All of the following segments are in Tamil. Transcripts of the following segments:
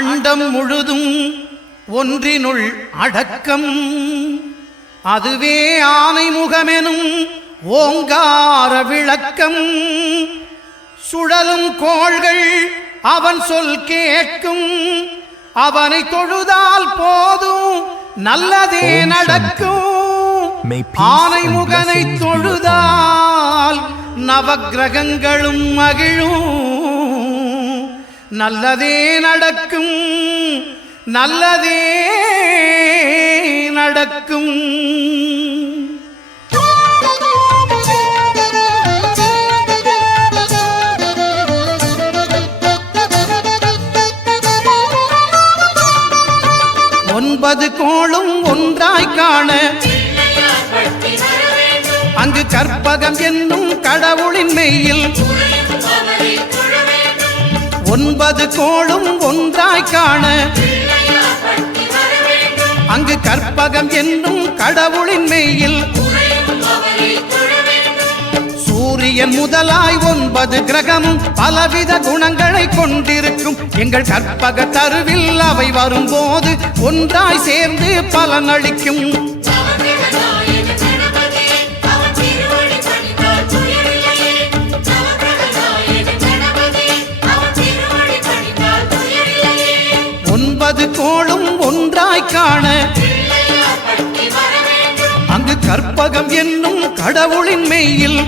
அண்டம் முழுதும் ஒன்றினுள் அடக்கம். அதுவே ஆனை முகமெனும் ஓங்கார விளக்கம். சுழலும் கோள்கள் அவன் சொல் கேட்கும். அவனை தொழுதால் போதும் நல்லதே நடக்கும். ஆனை முகனை தொழுதால் நவக்கிரகங்களும் மகிழும். நல்லதே நடக்கும், நல்லதே நடக்கும். ஒன்பது கோளும் ஒன்றாய் காண அங்கு கற்பகம் என்னும் கடவுளின் மெய்யில். ஒன்பது கோளும் ஒன்றாய் காண அங்கு கற்பகம் என்னும் கடவுளின் மெய்யில். சூரியன் முதலாய் 9 கிரகமும் பலவித குணங்களை கொண்டிருக்கும். எங்கள் கற்பக தருவில் அவை வரும்போது ஒன்றாய் சேர்ந்து பலனளிக்கும். ஒன்பது கோளும் ஒன்றாய் காண அங்கு கற்பகம் என்னும் கடவுளின் மெய்யில்.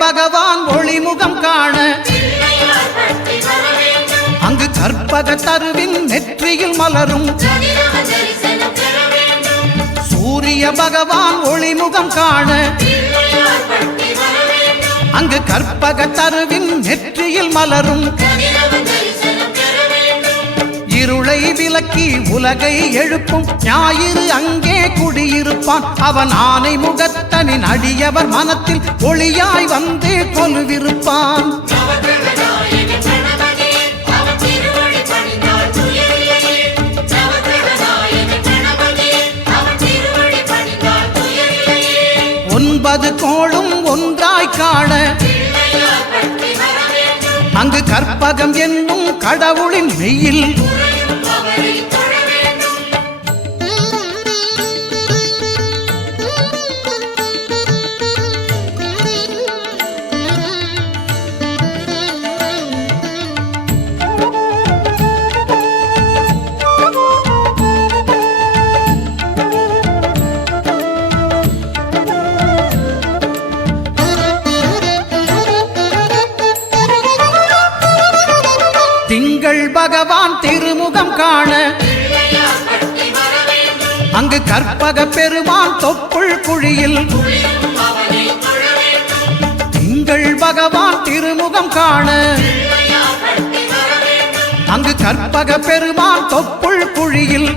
பகவான் ஒளிமுகம் காண அங்கு கற்பக தருவின் நெற்றியில் மலரும். சூரிய பகவான் ஒளிமுகம் காண அங்கு கற்பக தருவின் நெற்றியில் மலரும். இருளை விலக்கி உலகை எழுப்பும் ஞாயிறு அங்கே குடியிருப்பான். அவன் ஆனை முகத்தனின் அடியவர் மனத்தில் ஒளியாய் வந்து கொலுவிருப்பான். ஒன்பது கோளும் ஒன்றாய் காண அங்கு கற்பகம் என்னும் கடவுளின் மெய்யில். திங்கள் பகவான் திருமுகம் காண அங்கு கற்பக பெருமான் தொப்புள் குழியில். திங்கள் பகவான் திருமுகம் காண அங்கு கற்பக பெருமான் தொப்புள் குழியில்.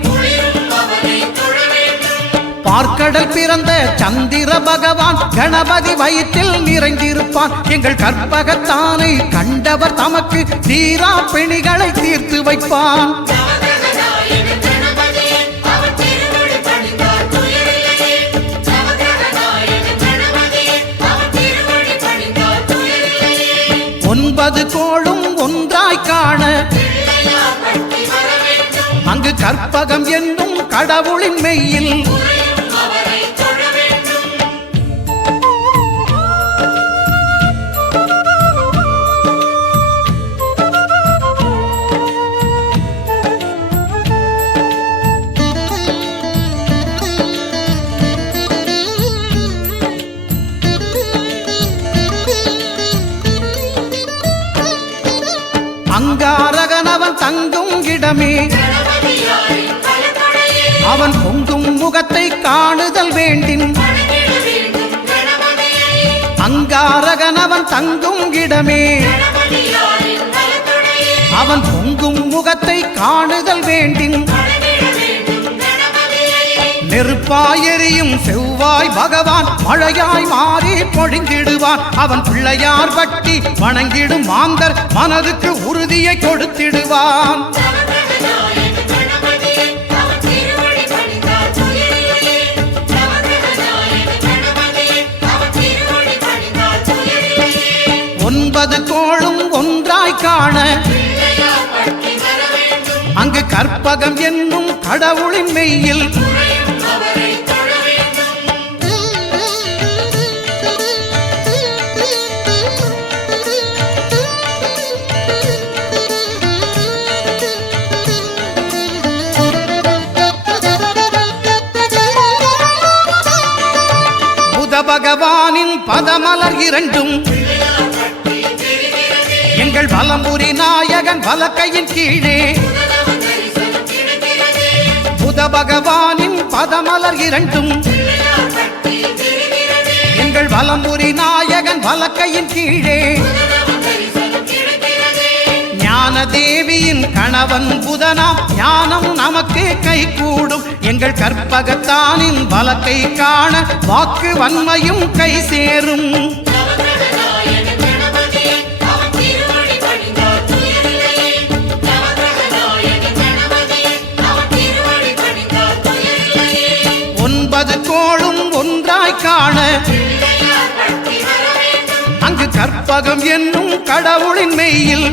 பார்க்கடல் பிறந்த சந்திர பகவான் கணபதி வயிற்றில் நிறைந்திருப்பான். எங்கள் கற்பகத்தானை கண்டவர் தமக்கு தீரா பிணிகளை தீர்த்து வைப்பான். ஒன்பது கோளும் ஒன்றாய் காண அங்கு கற்பகம் என்னும் கடவுளின் மெய்யில். அங்காரகனவன் தங்கும் இடமே அவன் பொங்கும் முகத்தை காணுதல் வேண்டின். அங்காரகனவன் தங்கும் இடமே அவன் பொங்கும் முகத்தை காணுதல் வேண்டின். நெருப்பாயெரியும் செவ்வாய் பகவான் மழையாய் மாறி பொழிந்திடுவான். அவன் பிள்ளையார் பட்டி வணங்கிடும் மாந்தர் மனதுக்கு உறுதியை கொடுத்திடுவான். ஒன்பது கோளும் ஒன்றாய் காண அங்கு கற்பகம் என்னும் கடவுளின் மெய்யில் புத பகவானின் பதமலர் இரண்டும் எங்கள் வலம்புரி நாயகன் வலக்கையின் கீழே. புத பகவானின் பதமலர் இரண்டும் எங்கள் வலம்புரி நாயகன் வலக்கையின் கீழே. ஞான தேவியின் கணவன் புதனாம் ஞானம் நமக்கு கை கூடும். எங்கள் கற்பகத்தானின் வலக்கை காண வாக்கு வன்மையும் கை சேரும். ஒன்பது கோளும் ஒன்றாய் காண அங்கு கற்பகம் என்னும் கடவுளின் மெய்யில்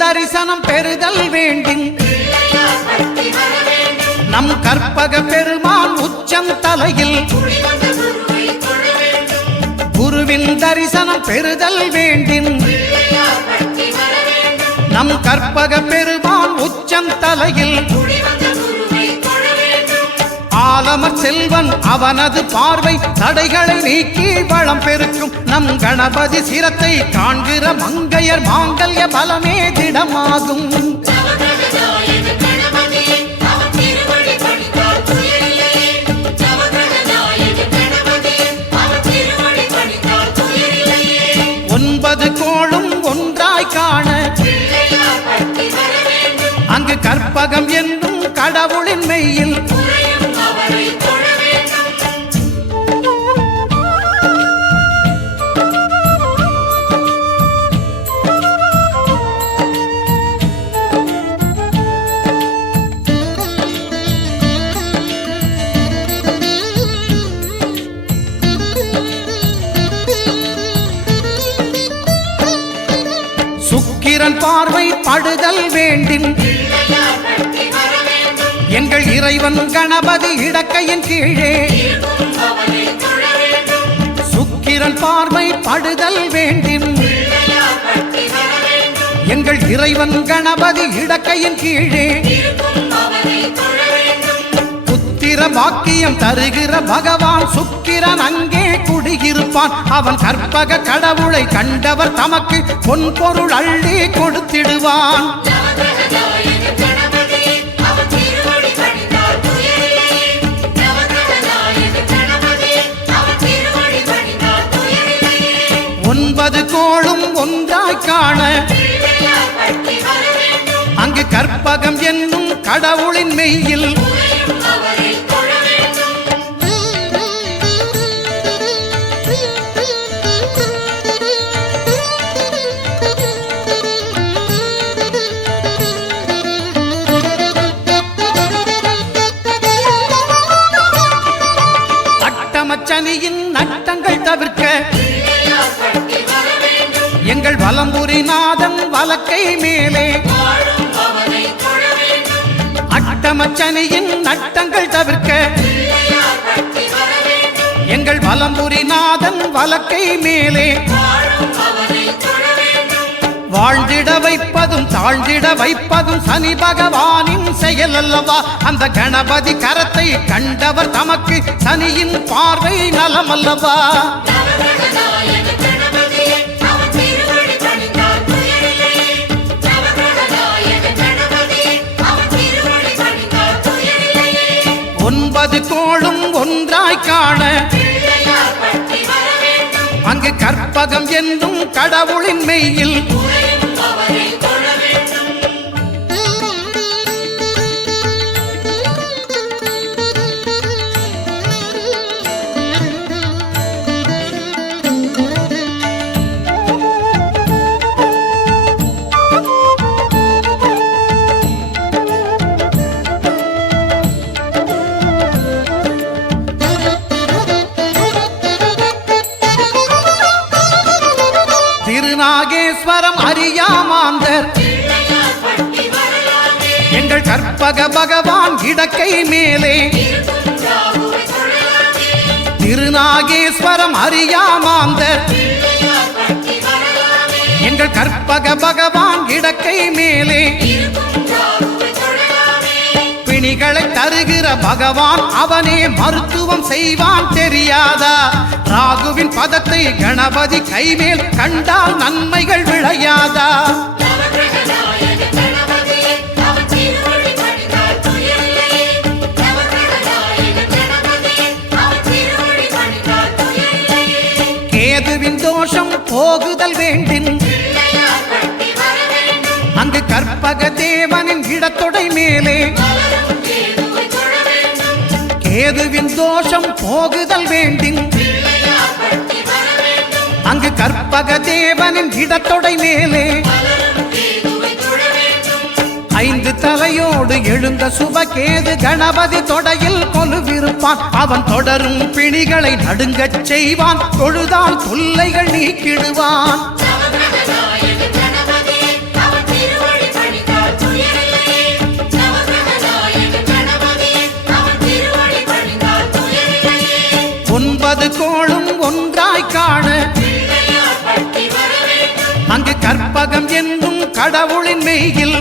தரிசனம் பெறுதல் வேண்டும். நம் கற்பக பெருமான் உச்சம் தலையில் குருவின் தரிசனம் பெறுதல் வேண்டும். நம் கற்பக பெருமான் உச்சம் தலையில் ஆலமர் செல்வன் அவனது பார்வை தடைகளை நீக்கி வளம் பெருக்கும். நம் கணபதி சிரத்தை காண்கிற மங்கையர் மாங்கல்ய பலமே திடமாகும். ஒன்பது கோளும் ஒன்றாய் காண அங்கு கற்பகம் என்னும் கடவுளின் மெய்யில் சுக்கிரன் பார்வை படுதல் வேண்டும். எங்கள் இறைவன் கணபதி இடக்கையின் கீழே சுக்கிரன் பார்வை படுதல் வேண்டும். எங்கள் இறைவன் கணபதி இடக்கையின் கீழே புத்திர பாக்கியம் தருகிற பகவான் சுக்கிரன் அங்கே குடியிருப்பான். அவன் கற்பக கடவுளை கண்டவர் தமக்கு பொன் பொருள் அள்ளி கொடுத்திடுவான். ஒன்பது கோளும் ஒன்றாய் காண அங்கு கற்பகம் என்னும் கடவுளின் மெய்யில் அட்டமச்சனியின் நட்டங்கள் தவிர்க்க எங்கள் வலம்புரி நாதன் வலக்கை மேலே அட்டமச்சனியின் நட்டங்கள் தவிர்க்க எங்கள் வலம்புரி நாதன் வலக்கை மேலே வாழ்ந்திட வைப்பதும் தாழ்ந்திட வைப்பதும் சனி பகவானின் செயல் அல்லவா? அந்த கணபதி கரத்தை கண்டவர் தமக்கு சனியின் பார்வை நலம் அல்லவா? ஒன்பது கோளும் ஒன்றாய் காண அங்கு கற்பகம் என்னும் கடவுளின் மெய்யில் திருநாகேஸ்வரம் அறியாமாந்தர் எங்கள் கற்பக பகவான் இடக்கை மேலே திருநாகேஸ்வரம் அறியாமாந்தர் எங்கள் கற்பக பகவான் இடக்கை மேலே பிணிகளை தருகிற பகவான் அவனே மருத்துவம் செய்வான் தெரியாதா? ராகுவின் பதத்தை கணபதி கைமேல் கண்டால் நன்மைகள் விளையாதா? கேதுவின் தோஷம் போகுதல் வேண்டின் அங்கு கற்பக தேவனின் இடத்தொடை மேலே கேதுவின் தோஷம் போகுதல் வேண்டின் அங்கு கற்பக தேவனின் இடத்தொடை மேலே ஐந்து தலையோடு எழுந்த சுபகேது கணபதி தொடையில் கொலுவிருப்பான். அவன் தொடரும் பிணிகளை நடுங்கச் செய்வான். தொழுதால் தொல்லைகள் நீக்கிடுவான். ஒன்பது கோளும் ஒன்றாய் காண அங்கு கற்பகம் என்னும் கடவுளின் மெய்யில்